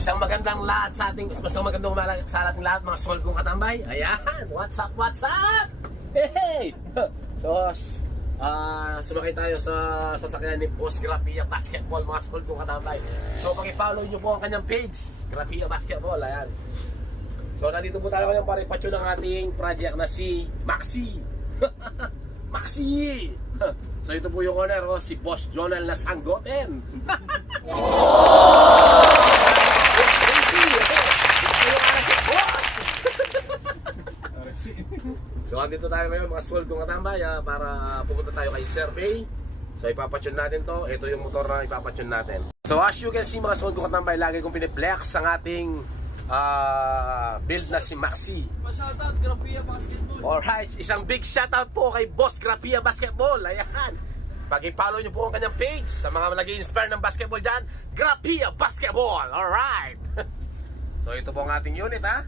Isang magandang lahat sa ating, isang magandang umaga sa ating lahat, mga soul kong katambay. Ayan, what's up, what's up? Hey! So, sumakay tayo sa sasakyan ni Boss Grapia Basketball, mga soul kong katambay. So, pakipollow nyo po ang kanyang page, Grapia Basketball, ayan. So, nandito po tayo ngayon para ipatyo ng ating project na si Maxi. Maxi! So, ito po yung owner, si Boss Jonel na Sanggoten. So andito tayo ngayon mga soul kong katambay para pupunta tayo kay survey. So ipapatune natin to. Ito yung motor na ipapatune natin. So as you can see mga soul kong katambay, lagi kong piniplex ang ating build na si Maxi. Shoutout Grapia Basketball. Alright, isang big shoutout po kay Boss Grapia Basketball. Ayan, pag-follow nyo po ang kanyang page sa mga nag-i-inspire ng basketball dyan, Grapia Basketball. Alright. So ito po ang ating unit ha.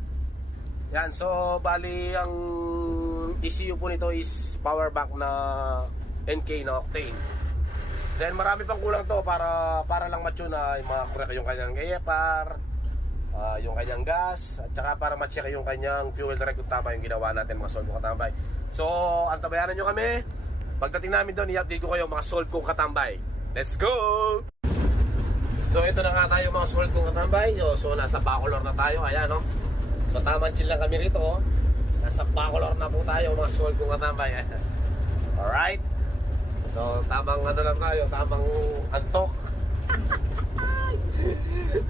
Yan, so bali ang ECU po nito is power bank na NK na octane. Then marami pang kulang to para lang matune na correct yung kanyang AFR, yung kanyang gas, at saka para ma-check yung kanyang fuel direct kung tama yung ginawa natin mga soul kong katambay. So antabayanan nyo kami. Pagdating namin doon, i-update ko kayo mga soul kong katambay. Let's go! So ito na nga tayo mga soul kong katambay. So nasa Bacolor na tayo, ayan no. So tamang chill lang kami rito oh. Nasa Bacolor na po tayo mga soul kong katambay. Alright. So tamang ano lang tayo, tamang antok.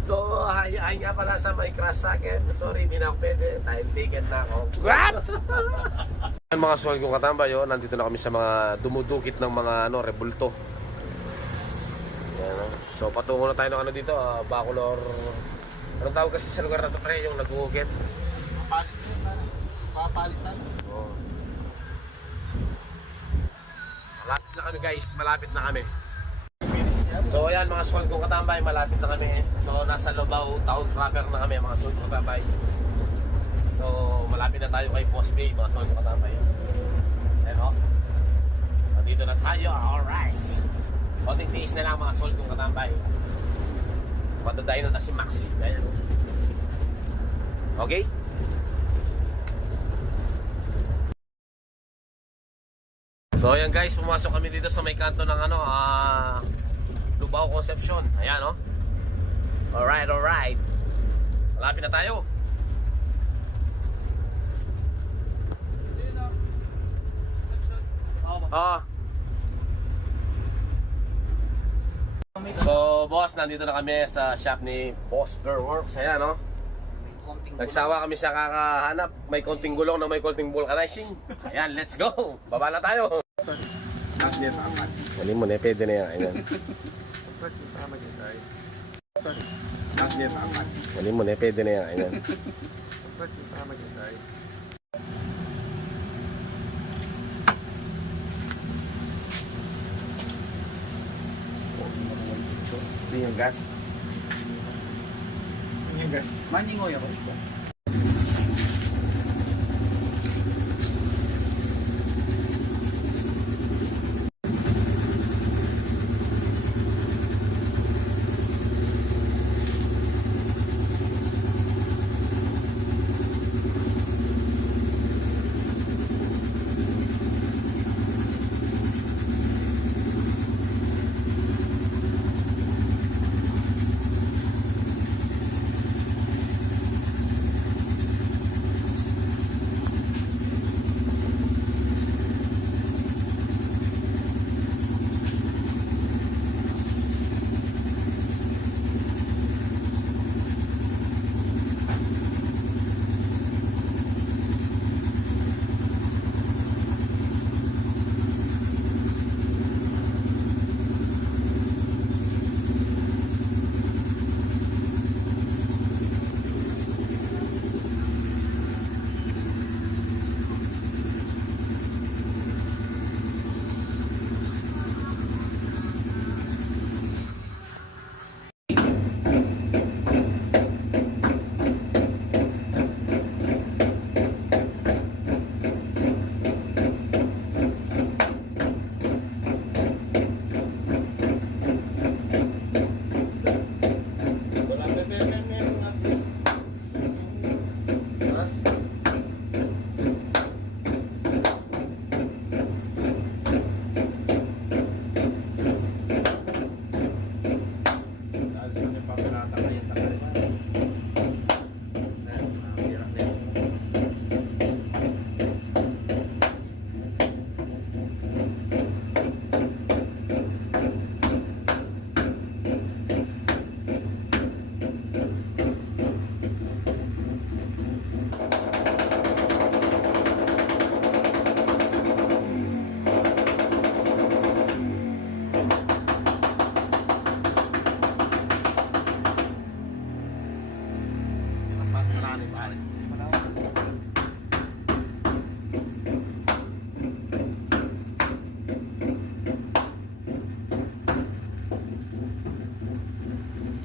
So ay nga pala sa may crash sa akin. Sorry, hindi na ako pwede. Time taken na ako. What? Mga soul kong katambay, oh, nandito na kami sa mga dumudukit ng mga rebulto. Yan, oh. So patungo na tayo ng ano dito, Bacolor. Anong tawag kasi sa lugar na ito pre, yung nag-uukit? Papalitan. Oh. Malapit na kami guys, malapit na kami. So ayan mga soul kong katambay, malapit na kami. So nasa Lobao Town Proper na kami mga soul kong katambay. So malapit na tayo kay Boss Bay mga soul kong katambay. Ayan o. Nandito na tayo, alright. Konting tiis na lang mga soul kong katambay. Matadayin na si Maxi. Ayan. Okay? So ayan guys, pumasok kami dito sa may kanto ng Lubao Concepcion. Ayan oh. Alright, alright. Malapit na tayo. So boss, nandito na kami sa shop ni Boss Bearworks. Ayan oh. Nagsawa kami sa kakahanap. May konting gulong na may konting vulcanizing. Ayan, let's go. Baba na tayo. Mali mo na, pwede na yan. Ayan. Mali mo na, pwede na yan. Ayan. Ito yung gas. Ito yung gas. Maningoy ako.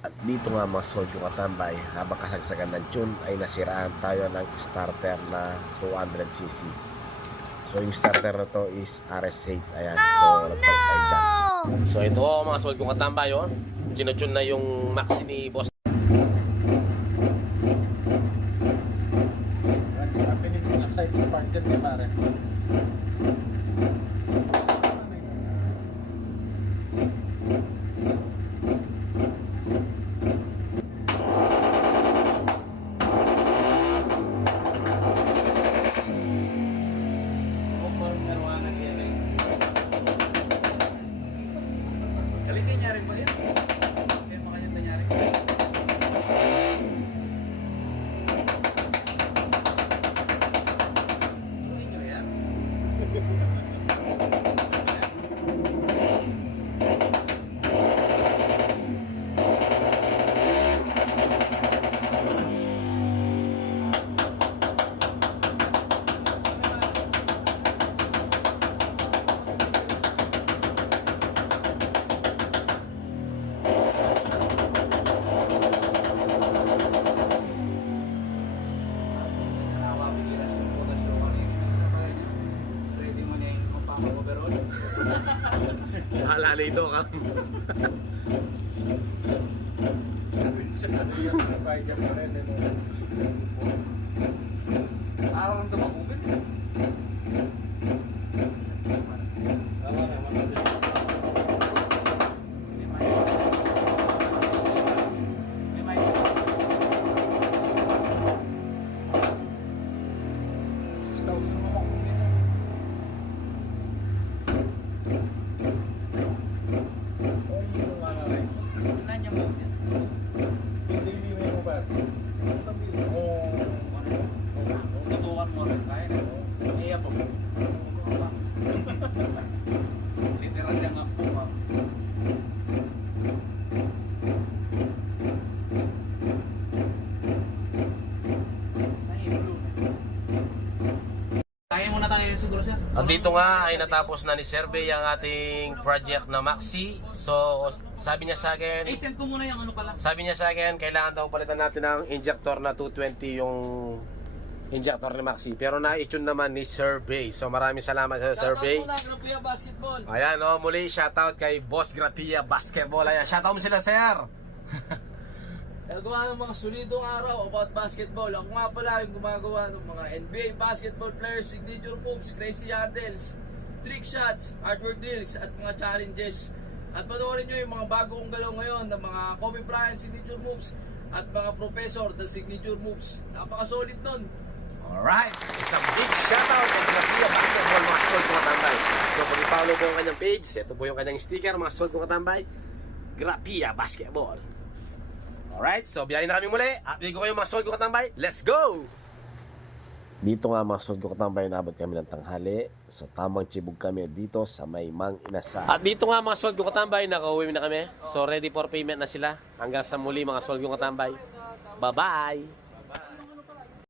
At dito nga mga soldo katambay, habang kasagsagan ng tune ay nasiraan tayo ng starter na 200cc. So yung starter na to is RS8. Ayan. So nagpalit tayo dyan. So ito mga soldo katambay, oh. Tinutune na yung maxi ni boss. Alala ito ka. Araw ng tabakubin. Literal lang ang puwa. Kaya muna tayo siguro siya. At dito nga ay natapos na ni Survey ang ating project na Maxi. So sabi niya sa akin, Send ko muna yung ano pala. sabi niya sa akin, kailangan daw palitan natin ng injector na 220 yung injector ni Maxi. Pero na-tune naman ni Survey. So maraming salamat sa Survey. Shoutout muna, Grapia Basketball. Ayan, oh, muli shoutout kay Boss Grapia Basketball. Ayan, shoutout mo sila, sir. Nagawa ng mga solidong araw about basketball. Ako nga pala yung gumagawa ng mga NBA basketball players, signature moves, crazy handles, trick shots, hardwork drills, at mga challenges. At panoorin nyo yung mga bagong galaw ngayon ng mga Kobe Bryant signature moves at mga professor the signature moves. Napaka-solid nun. Alright, isang big shoutout kay Grapia Basketball, mga sold kong katambay. So kung i-follow po yung kanyang page, ito po yung kanyang sticker, mga sold kong katambay, Grapia Basketball. Alright, so biyahin na kami muli. Update ko kayo mga sold kong katambay. Let's go! Dito nga mga sold kong katambay, nabot kami ng tanghali. So tamang chibog kami dito sa may Mang Inasal. At dito nga mga sold kong katambay, nakauwi na kami. So ready for payment na sila. Hanggang sa muli mga sold kong katambay. Bye-bye!